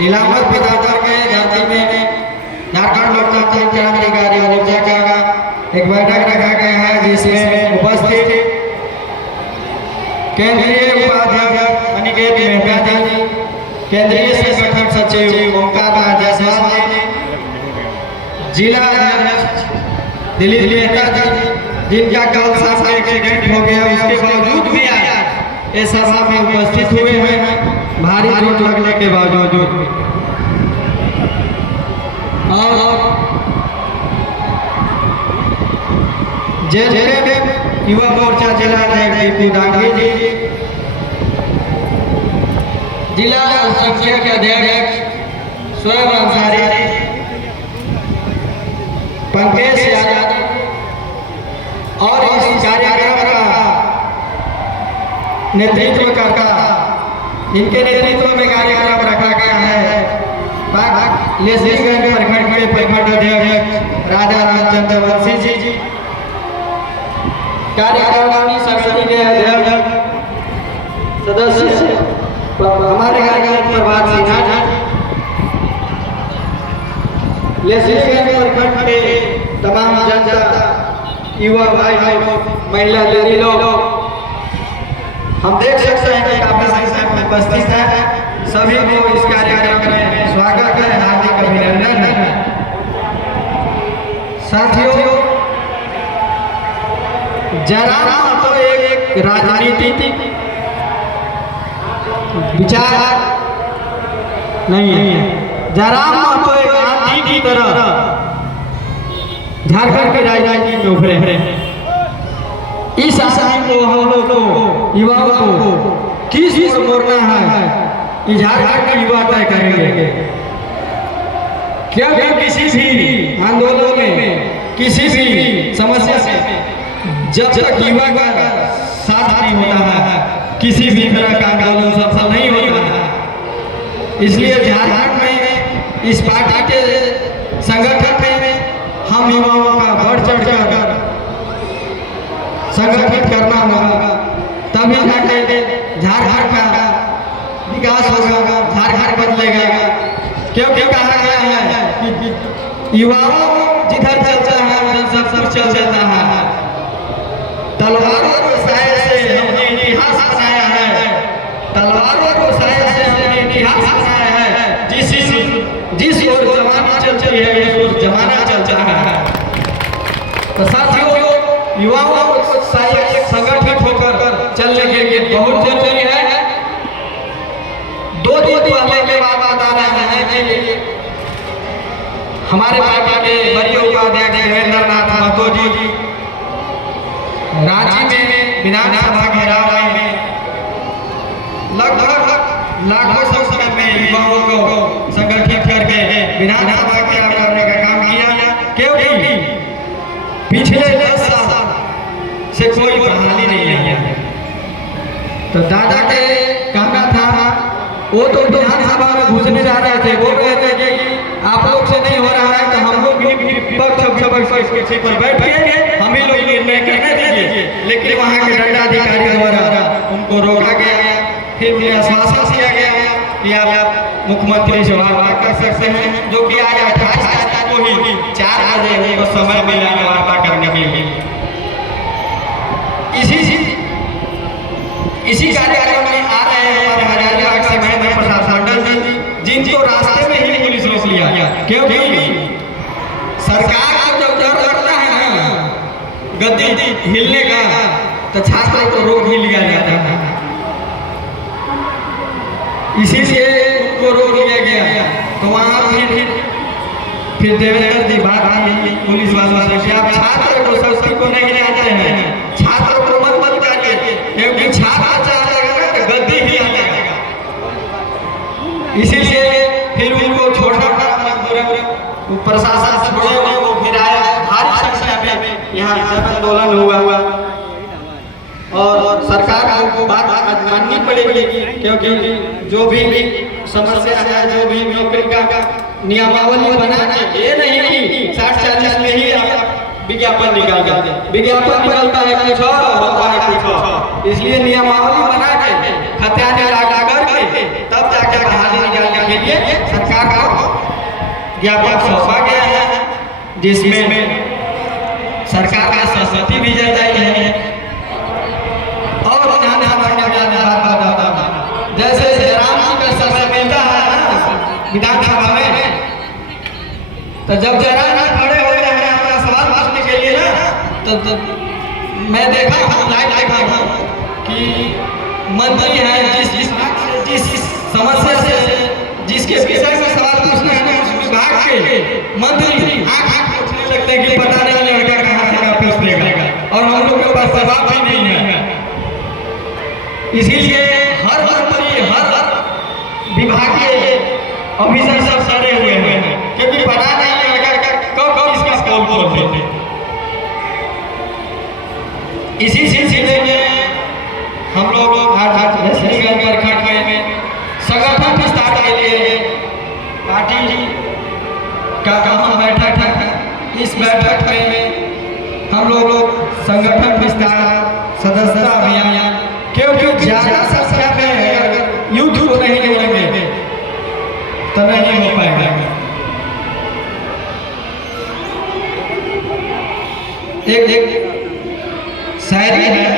नीलांबर पदार्थ के धरती में झारखंड लोकतांत्रिक क्रांतिकारी मोर्चा का एक बैठक रखा गया है, जिसमें उपस्थित केंद्रीय उपाध्यक्ष अनिकेत मेहता जी, केंद्रीय संगठन सचिव ओमकार जायसवाल जी, जिला अध्यक्ष दिलीप मेहता जी, जिनका कल साथ में एक्सीडेंट हो गया, उसके बावजूद भी आज इस सभा में उपस्थित हुए हैं, भारी चोट लगने के बावजूद। और जेजेपी युवा मोर्चा जिला अध्यक्ष दीपू डांगी जी, जिला अल्पसंख्यक अध्यक्ष स्वयं अंसारी, पंकज यादव, और इस कार्यक्रम का नेतृत्व करता, इनके नेतृत्व में कार्यक्रम रखा गया है लेस्लीगंज प्रखंड के प्रखंड अध्यक्ष राजा रामचंद्र वंशी जी, कार्यकारिणी समिति के अध्यक्ष सदस्य हमारे कार्यक्रम प्रभात सिन्हा जी, लेस्लीगंज प्रखंड के तमाम जनता, युवा भाई लोग, महिला दीदी लोग, हम देख सकते हैं कि काफी संख्या में उपस्थित है। सभी को इस कार्यक्रम में स्वागत है, हार्दिक अभिनंदन है। साथियों, जयराम तो एक राजनीतिक विचार नहीं है, जयराम तो एक आंधी की तरह झारखंड की राजनीति में उभरे हैं। इस आशय को हम लोग को, युवाओं को किस चीज मोड़ना है, झारखंड के युवा तय करेंगे। क्योंकि किसी भी आंदोलन में, किसी भी समस्या से जब तक युवा का साथ नहीं होता है, किसी भी तरह का आंदोलन सफल नहीं होता है। इसलिए झारखंड में इस पार्टी के संगठन में हम युवाओं का बढ़ चढ़ कर संगठित करना होगा, तभी जाके झारखंड का विकास होगा, झारखंड बदलेगा। क्योंकि कहा गया है कि युवाओं जिधर चलता है उधर सब कुछ चल जाता है। तलवारों को साय से हमने इतिहास बनाया है, तलवारों को साय से हमने इतिहास बनाया है। जिस ओर जमाना चलती है उस जमाना चलता है। तो साथियों, युवाओं को संगठित होकर चलने के लिए बहुत जरूरी है। दो दिन पहले के बाद बता रहे हैं कि हमारे पार्टी के वरीय उपाध्यक्ष देवेंद्र नाथ महतो जी रांची में विधानसभा घेराव में लगभग लाखों संख्या में युवाओं को संगठित करके विधानसभा घेराव करने का काम किया। क्योंकि पिछले 10 साल से कोई बहाली नहीं है। तो दादा के कहना था, वो तो विधानसभा में घुसने जा रहे थे, बोल रहे थे कि आप लोग से नहीं हो रहा है तो हम लोग भी पक्ष पर बैठेंगे, हम ही लोग निर्णय करने दीजिए। लेकिन वहाँ के दंडाधिकारी द्वारा उनको रोका गया। फिर उन्हें आश्वासन दिया गया कि आप मुख्यमंत्री से वार्ता कर सकते हैं, जो कि आज 28 तारीख को ही 4 बजे उनको समय मिला वार्ता करने के लिए। इसी कार्यक्रम में आ रहे हैं हमारे हजारीबाग से महेंद्र प्रसाद मंडल जी, जिनको रास्ते में ही पुलिस रोक लिया। क्योंकि सरकार को जब डर लगता है ना गद्दी हिलने का, तो छात्रों को रोक ही लिया जाता है। इसीलिए उनको रोक लिया गया। तो वहाँ फिर देवेंद्र जी बात की पुलिस वालों से कि आप छात्र को, सस्ती को नहीं जानते हैं, छात्र को मत करिए, क्योंकि छात्र चाहेगा तो गद्दी ही आ जाएगा। इसीलिए फिर उनको छोड़ना पड़ा मजबूरन। प्रशासन छोड़े उनको फिर आया, भारी संख्या में यहाँ जन आंदोलन हुआ और सरकार को बात माननी पड़ेगी। क्योंकि जो भी समस्या है, जो भी नौकरी का नियमावली बनाना, ये नहीं कि 60-40 में ही विज्ञापन निकालता है, विज्ञापन निकलता है कुछ और होता है कुछ और। इसलिए नियमावली बना के हत्याने लगा करके तब जाके बहाली निकाल के फिर लिए सरकार को ज्ञापन सौंपा गया है, जिसमें सरकार का सहमति भी जताई है। और विधानसभा का जैसे जयराम जी का समय मिलता है विधानसभा में, तो जब जयराम जी खड़े होते हैं अपना सवाल पूछने के लिए ना, तो मैं देखा हूँ लाइव देखा हूँ कि मंत्री है जिस समस्या से जिसके विषय में सवाल पूछना है ना, उस विभाग के मंत्री आँख पूछने लगते हैं कि पता नहीं लड़का कहाँ से पूछ लेगा, और हम लोग के पास जवाब भी नहीं है। इसीलिए हर मंत्री हर विभाग के ऑफिसर सब सड़े हुए हैं, क्योंकि पता नहीं लड़का कब इसका पोल खोलते। इसी सिलसिले में हम लोग आज करखट में संगठन विस्तार के लिए पार्टी का कहाँ बैठक है, इस बैठक में हम लोग संगठन विस्तार सदस्यता अभियान, क्योंकि ज्यादा संख्या में अगर युद्ध को नहीं जोड़ेंगे तो नहीं हो पाएगा। एक शायरी है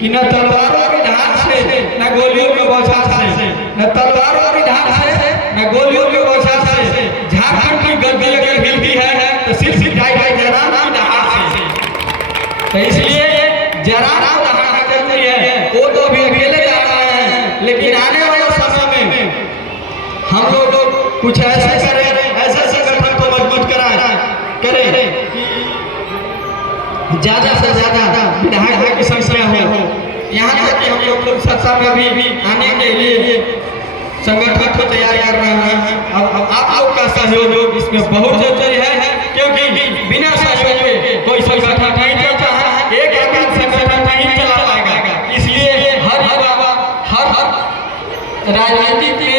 कि न तलवारों की धार से न गोलियों के बौछार से, न तलवारों की धार से न गोलियों के बौछार से, झारखंड की गद्दी अगर हिलती है तो सिर्फ जयराम की दहाड़ से। तो इसलिए जयराम दहाड़ जरूरी है। वो तो अभी अकेले जा रहे हैं, लेकिन आने वाले समय में हम लोग कुछ ऐसे करें, ऐसे संगठन को मजबूत करें ज्यादा से ज्यादा विधायक की संख्या हो, यहाँ तक कि हम लोग सत्ता में भी आने के लिए संगठन को तैयार कर रहे हैं। अब आप लोग का सहयोग इसमें बहुत जरूरी है, क्योंकि बिना सहयोग के कोई संगठन नहीं चलता है, एक आदमी संगठन नहीं चला पाएगा। इसलिए हर राजनीति के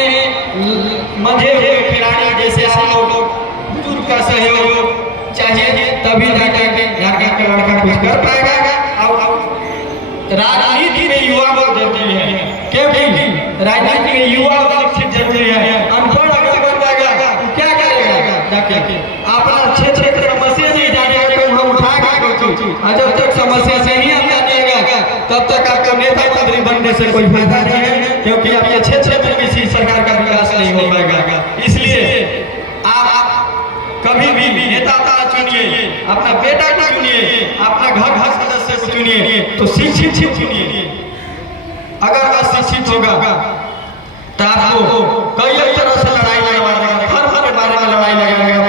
मजे हुए खिलाड़ी जैसे आप लोग बुजुर्ग का सहयोग चाहिए, तभी झारखंड का लड़का कुछ कर पाएगा। और राजनीति में युवा बहुत जरूरी है, क्योंकि राजनीति में युवा शिक्षित जरूरी है। अनपढ़ अगर बन जाएगा तो क्या करेगा, जाके अपना क्षेत्र की समस्या नहीं जानेगा तो हम उठाएगा कोई चीज, और जब तक समस्या से ही हम जानेगा तब तक आपका नेता मंत्री बनने से कोई फायदा नहीं है, क्योंकि आपके क्षेत्र में किसी सरकार का विकास नहीं हो पाएगा। इसलिए आप कभी भी नेता चुनिए, अपना बेटा को चुनिए, अपना घर सदस्य को चुनिए, तो शिक्षित चुनिए। अगर अशिक्षित होगा तो आपको कई तरह से लड़ाई लगेगा, धर्म के बारे में लड़ाई लगेगा,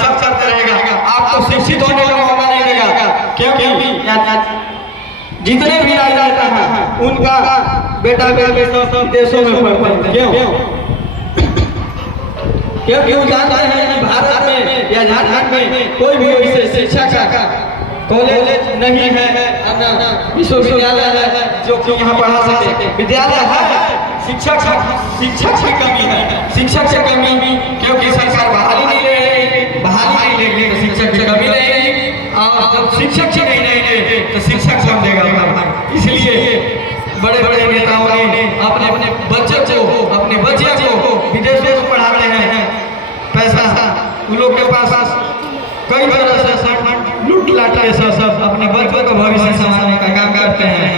सब करते रहेगा, आपको शिक्षित होने का मौका नहीं देगा। क्योंकि जितने भी राजनेता हैं उनका बेटा सब देशों में पढ़ते हैं, क्योंकि वो जानते हैं कि भारत में या झारखंड में कोई भी वैसे शिक्षा का कॉलेज नहीं है, विश्वविद्यालय है जो कि यहाँ पढ़ा सके। विद्यालय है, शिक्षक की कमी है, शिक्षक की कमी, क्योंकि सरकार बहाली नहीं ले रही, बहाली नहीं लेगी तो शिक्षक की कमी रहेगी, और जब शिक्षक ही नहीं रहेंगे तो शिक्षक कौन देगा। इसलिए बड़े बड़े नेताओं ने अपने बच्चे को विदेशों में पढ़ाते हैं, पैसा उन लोग के पास कई तरह से लूट लाट के सब अपने बच्चों को भविष्य संभालने का काम करते हैं।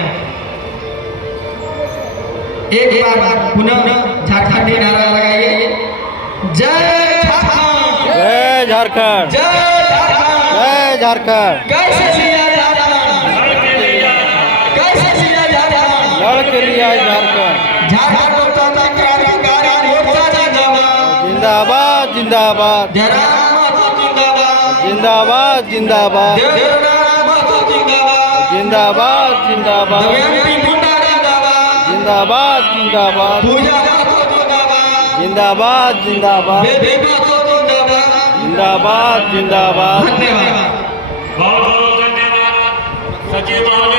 एक बार पुनः झारखंडी नारा लगाइए, जय झारखंड, जय झारखंड, जय झारखंड। कैसे जिया झारखंड, कैसे जिया झारखंड, लड़ के लिए आए झारखंड। झारखंड लोकतांत्रिक क्रांतिकारी मोर्चा जिंदाबाद, जिंदाबाद, जयराम महतो जिंदाबाद, जिंदाबाद, जिंदाबाद, देवराम महतो जिंदाबाद, जिंदाबाद, जिंदाबाद, दमयंती मुंडा जिंदाबाद, जिंदाबाद, जिंदाबाद, पूजा महतो जिंदाबाद, जिंदाबाद, जिंदाबाद, बेबी महतो जिंदाबाद, जिंदाबाद, जिंदाबाद। धन्यवाद। बहुत बहुत धन्यवाद सचिव महोदय।